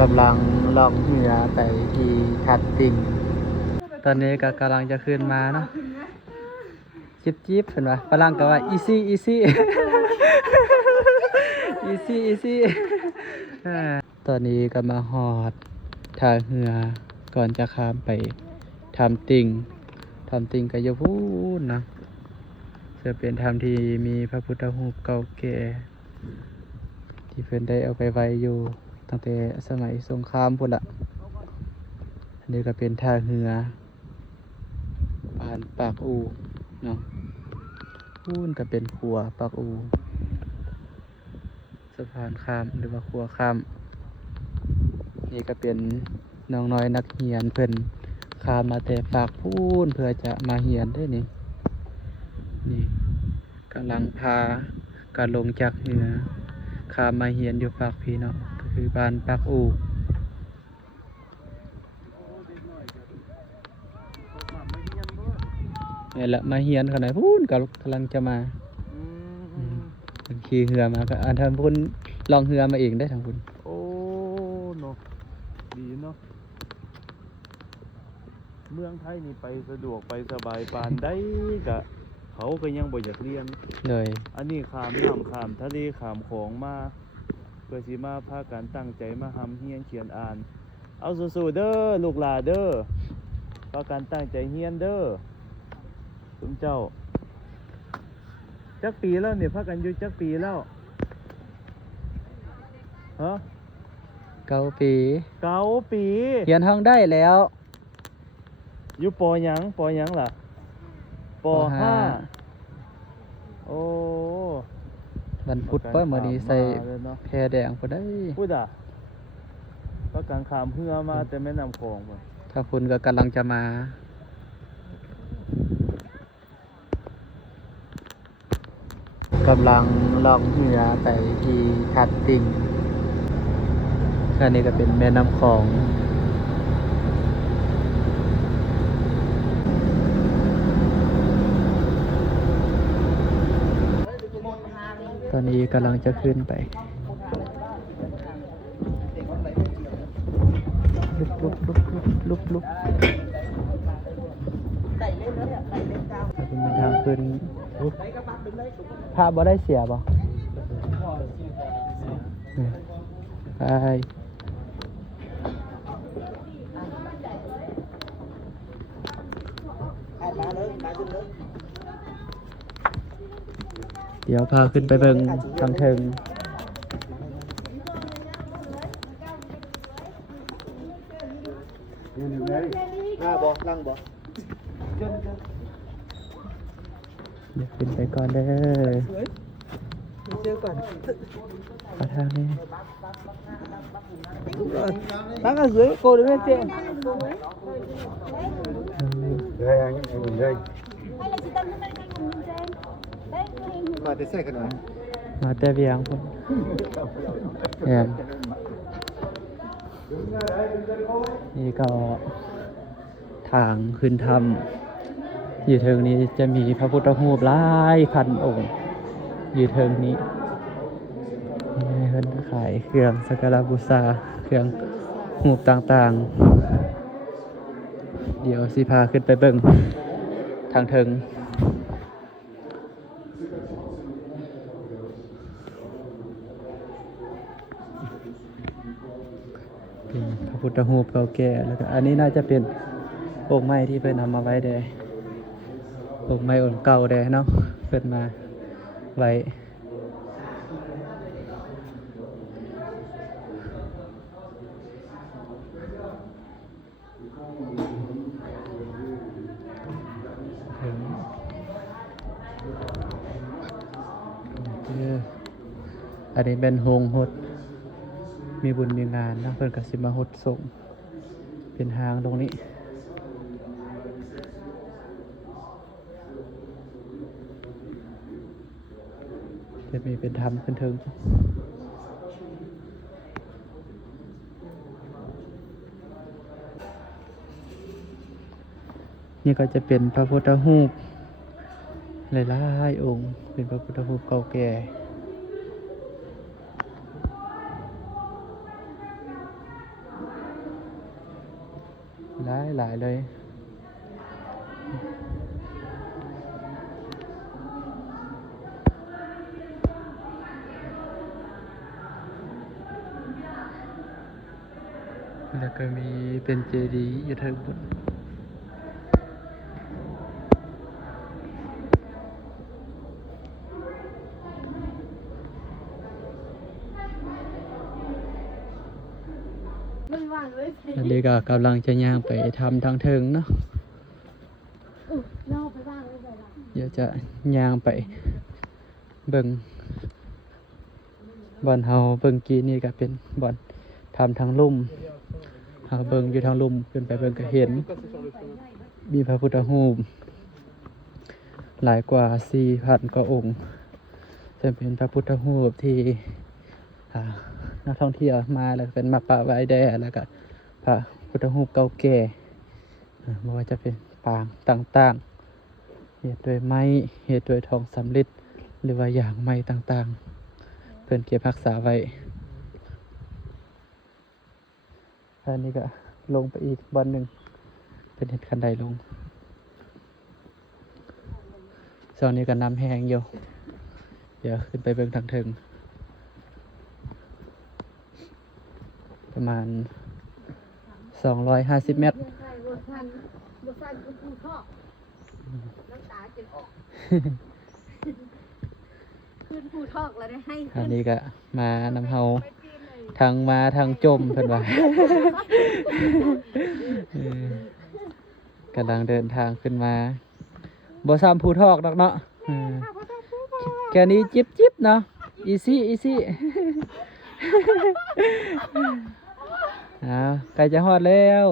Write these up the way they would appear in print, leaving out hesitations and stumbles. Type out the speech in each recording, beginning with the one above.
กำลังล่องเรือไปที่ทัดติ่งตอนนี้ก็กำลังจะขึ้นมาเนาะจิบจิบเห็นไหมฝรั่งก็ว่า easy easy easy easy ตอนนี้ก็มาหอดทางเรือก่อนจะข้ามไปทำติ่งก็จะพูดนะจะเป็นทำที่มีพระพุทธรูปเก่าแก่ที่เพิ่นได้เอาไปไว้อยู่ตั้งแต่สมัยสงครามพุ่นละอันนี้ก็เป็นท่าเรือผ่านปากอูเนาะพูนก็เป็นขัวปากอูสะพานข้ามหรือว่าขัวข้ามนี่ก็เป็นน้องน้อยนักเรียนเพิ่นข้ามมาแต่ปากพูนเพื่อจะมาเรียนได้นี่กำลังพาการลงจากเรือข้ามมาเรียนอยู่ปากพี่เนาะก็คือบ้านปากอูนี่แหละมาเรียนขนาดพูนกำลังจะมาขี่เรือมาก็ทางพุ่นลองเรือมาเองได้ทางพุ่นโอ้เนาะดีเนาะเมืองไทยนี่ไปสะดวกไปสบายปานได้กะเขาก็ยังบ่อยากเรียนเลยอันนี้ขามน้ำขามทะเลขามของมาเพื่อสิมาพากันตั้งใจมาทำเฮียนเขียนอ่านเอาสู้ๆเด้อลูกหลานเด้อพากันตั้งใจเฮียนเด้อคุณเจ้าจักปีแล้วเนี่ยพากันอยู่จักปีแล้วฮะ9 ปี 9 ปีเรียนห้องได้แล้วอยู่ปอหยังล่ะป.5โอ้วันพุธเปิ้ลมื้อนี้ใส่แพรแดงพุ่นได้พูดอ่ะก็กลางขามเรือมาแต่แม่น้ำคลองพุ่นถ้าพุ่นก็กำลังจะมากำลังล่องเรือไปที่ทัดติ่งอันนี้ก็เป็นแม่น้ำคลองตอนนี้กำลังจะขึ้นไปลุกเป็นทางขึ้นภาพบ่ได้เสียบ่ไปเดี๋ยวพาขึ้นไปเบิ่งทางเทิงบ่นั่งบ่เดี๋ยวขึ้นไปก่อนเด้อขอทางนี้นั่งở dưới cô đứng lên trên đây anh nhìn đây mà thế xe cái nào มาแต่เวียงพุ่นแม่นนี่ก็ทางขึ้นถ้ำอยู่เทิงนี้จะมีพระพุทธรูปหลายพันองค์อยู่เทิงนี้เพิ่นขายเครื่องสักการะบูชาเครื่องรูปต่างๆเดี๋ยวสิพาขึ้นไปเบิ่งทางเทิงพระพุทธรูปเก่าแก่แล้วก็อันนี้น่าจะเป็นองค์ไม้ที่เพิ่นเอามาไว้เด้องค์ไม้องค์เก่าเด้เนาะเพิ่นมาไว้อันนี้เป็นโฮงหดมีบุญมีงานนะเพิ่นก็สิมาหดส่งเป็นทางตรงนี้จะมีเป็นธรรมขึ้นถึงนี่ก็จะเป็นพระพุทธรูปหลายๆองค์เป็นพระพุทธรูปเก่าแก่ น หลายเลยแล้วก็มีเป็นเจดีย์อยู่เทิงบนอันนี้ก็กำลังจะย่างไปทำทางเทิงเนาะเดี๋ยวจะย่างไปเบิ่งบ่อนเฮาเบิ่งกี้นี่ก็เป็นบ่อนทำทางลุ่มเฮาเบิ่งอยู่ทางลุ่มขึ้นไปเบิ่งก็เห็นมีพระพุทธรูปหลายกว่า 4,000 กว่าองค์จะเป็นพระพุทธรูปที่นักท่องเที่ยวมาแล้วเป็นมาป่าไว้แด่แล้วก็พระพุทธรูปเก่าแก่ไม่ว่าจะเป็นปางต่างๆเหตุด้วยไม้เหตุด้วยทองสำริดหรือว่าอย่างไม้ต่างๆเพื่อนเก็บรักษาไว้อันนี้ก็ลงไปอีกบอนหนึ่งเป็นเหตุคันใดลงส่วนนี้ก็น้ำแห้งอยู่เดี๋ยวขึ้นไปเบิ่งทางเทิงประมาณ250 เมตรอันนี้ก็มานำเฮาทางมาทางจมเพิ่นว่ากำลังเดินทางขึ้นมาบ่ซ้ำภูทอกดอกเนาะแค่นี้จิ๊บเนาะอีซี่ใกล้จะฮอดแล้ว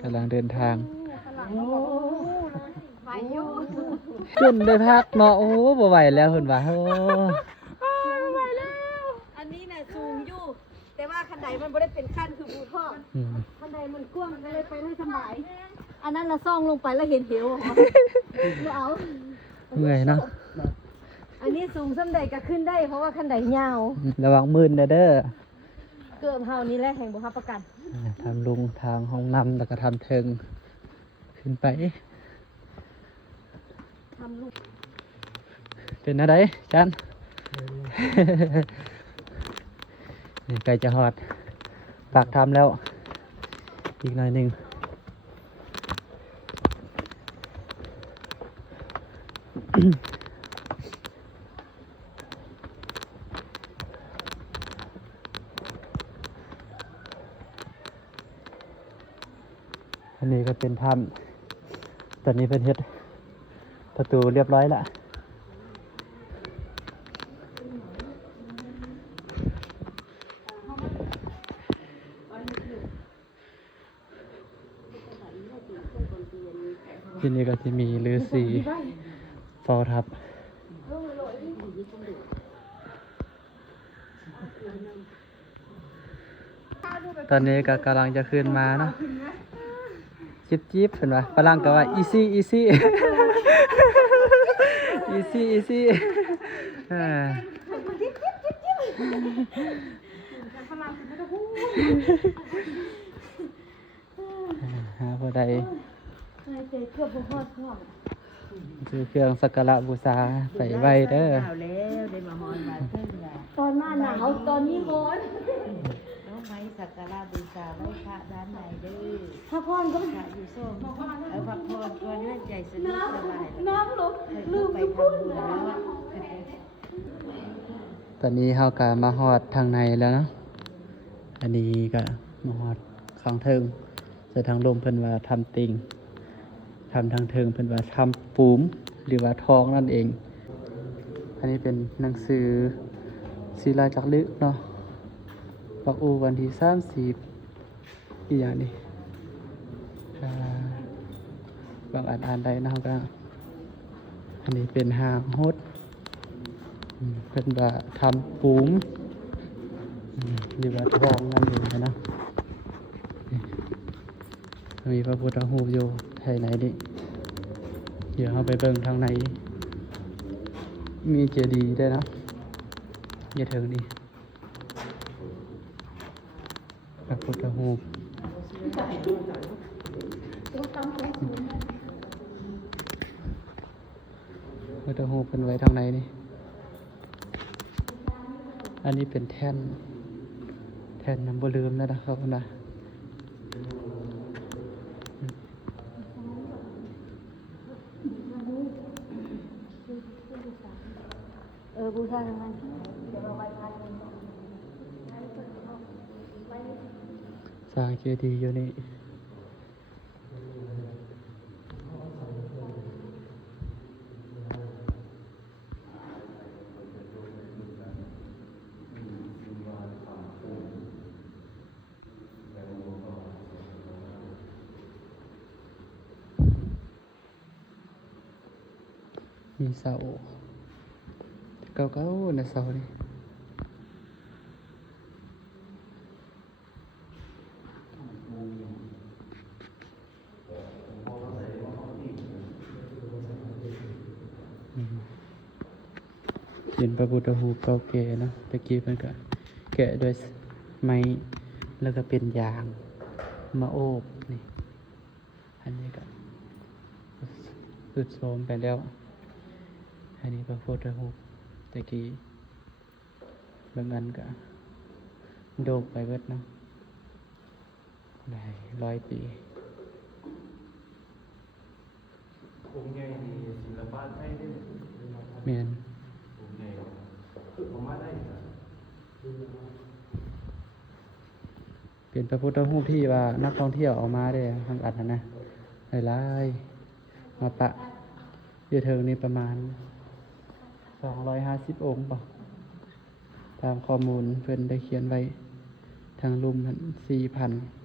กำลังเดินทางจนได้พักเนาะโอ้บ่ไหวแล้วเพิ่นว่าโอ้อันนี้น่ะสูงอยู่แต่ว่าคันใดมันบ่ได้เป็นขั้นคือภูทอกคันใดมันกว้างก็เลยไปได้สบายอันนั้นละซ่องลงไปแล้วเห็นเหวบ่เอาเมื่อยเนาะอันนี้สูงส่ำใดก็ขึ้นได้เพราะว่าคันใดยาว ระวังมืนเด้อเกือบเฮานี่แหละแห่งบ่รับประกันทำลุงทางห้องน้ำแล้วก็ทำเทิงขึ้นไปทำลูกเป็นอะไรจันนี่ใกล้จะฮอดปากทำแล้วอีกหน่อยหนึ่งอันนี้ก็เป็นถ้ำตอนนี้เป็นเฮ็ดประตูเรียบร้อยละที่นี่ก็จะมีฤาษีเฝ้าทับตอนนี้ก็กำลังจะขึ้นมาเนาะจิ๊บเห็นไหมฝรั่งก็ว่า easy พอได้ซื้อเครื่องสักการะบูชาใส่ไว้เด้อตอนหน้าหนาวตอนนี้ร้อนน้องไม้สักการะบูชาไว้พระด้านในเด้อพระพรก็พระอยู่ส้มพระพรก่อนให้ใจสนุกสบายน้ำลงลืมไปทำบุญแล้วตอนนี้เฮาก็มาฮอดทางในแล้วเนาะอันนี้ก็มาฮอดข้างเทิงแต่ทางลมเพิ่นว่าทำติ่งทำทางเทิงเพิ่นว่าทำปูมหรือว่าทองนั่นเองอันนี้เป็นหนังสือศิลาจักรึกเนาะปักอูวันที่30อีกอย่างนี้บางอ่านได้นะก็อันนี้เป็นหางฮดเป็นว่าทำปูมหรือว่าทองนั่นเองนะมีพระพุทธรูปอยู่ภายในนี้เดี๋ยวเราไปเบิ่งทางในมีเจดีย์ด้วยนะอย่าเถิงนี่ไป ระพุทธรูปพระพุทธรูปเป็นไว้ทางไหนนี่ อันนี้เป็นแท่นน้ำบ่ลืมนะครับนะ บูชาทั้งนั้น สร้างเจดีย์อยู่นี่มีเสาเก่าๆนะเสานี่เป็นพระพุทธรูปเก่าแก่เนาะตะกี้มันก็แกะด้วยไม้แล้วก็เป็นยางมาโอบนี่อันนี้ก็สุดโทรมไปแล้ว อันนี้พระพุทธรูปตะกี้บางอันก็โดกไปเบิดเนาะได้100 ปี องค์ใหญ่นี่ศิลปะไทยเด้อ เมียน องค์ใหญ่คือผมมาได้ครับ เป็นพระพุทธรูปที่ว่านักท่องเที่ยวเออกมาได้ทั้งอันนะหลายๆมาปะอยู่เทิงนี่ประมาณ250 องค์ป่ะตามข้อมูลเพิ่นได้เขียนไว้ทางลุ่มนั้น4,000